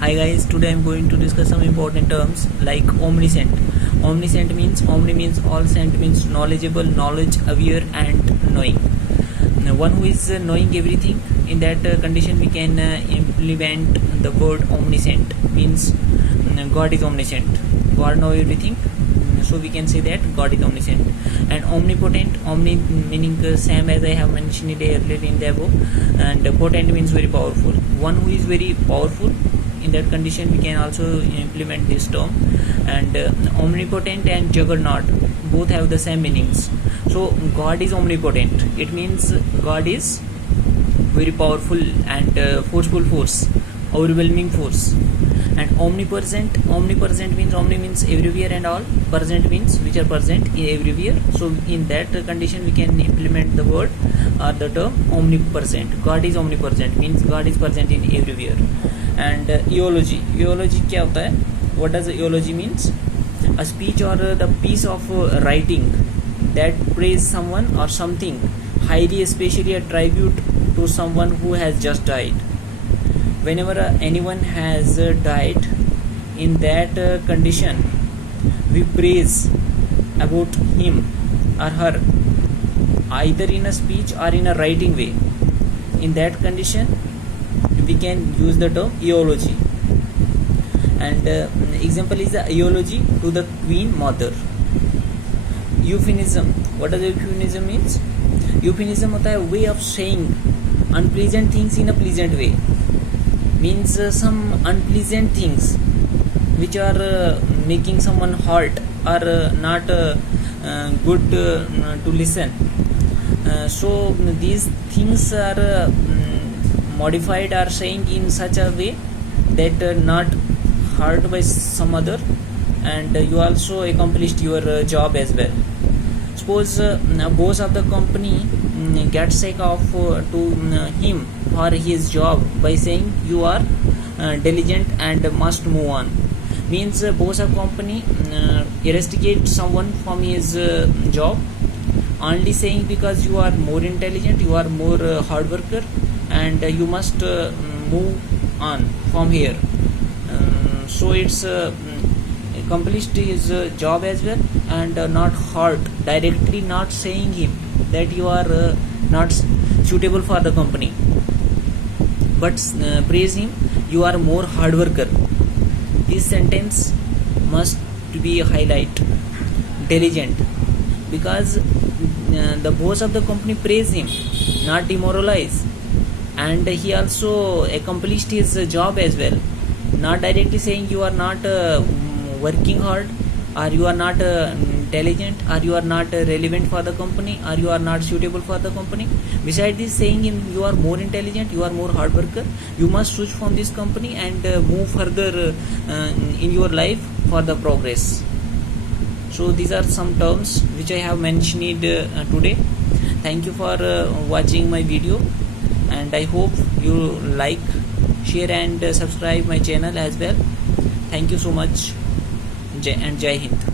Hi guys, today I'm going to discuss some important terms like omniscient. Omniscient means omni means all, sent means knowledgeable, knowledge, aware and knowing. Now, one who is knowing everything. In that condition we can implement the word omniscient means God is omniscient. God knows everything. So we can say that God is omniscient. And omnipotent, omni meaning same as I have mentioned earlier in the above, and potent means very powerful. One who is very powerful. In that condition we can also implement this term. And omnipotent and juggernaut both have the same meanings. So God is omnipotent, it means God is very powerful and forceful force, overwhelming force. And omnipresent means omni means everywhere and all, present means which are present everywhere. So in that condition we can implement the word or the term omnipresent. God is omnipresent means God is present in everywhere. And eulogy क्या होता है? What does eulogy means? A speech or the piece of writing that praise someone or something highly, especially a tribute to someone who has just died. Whenever anyone has died, in that condition we praise about him or her either in a speech or in a writing way. In that condition we can use the term eulogy. And example is the eulogy to the Queen Mother. Euphemism, what does euphemism means? Euphemism होता है way of saying unpleasant things in a pleasant way. Means some unpleasant things which are making someone hurt or not good to listen. So these things are modified or saying in such a way that not hurt by some other, and you also accomplished your job as well. Suppose boss of the company gets sick of to him or his job by saying you are diligent and must move on. Means boss of company eradicate someone from his job only saying because you are more intelligent, you are more hard worker, and you must move on from here. So it's accomplished his job as well, and not hurt directly, not saying him that you are not suitable for the company, but praise him you are more hard worker. This sentence must be highlight diligent, because the boss of the company praise him, not demoralize, and he also accomplished his job as well, not directly saying you are not working hard, or you are not intelligent, or you are not relevant for the company, or you are not suitable for the company. Besides this, saying him you are more intelligent, you are more hard worker, you must switch from this company and move further in your life for the progress. So these are some terms which I have mentioned today. Thank you for watching my video, and I hope you like, share and subscribe my channel as well. Thank you so much, and Jai Hind.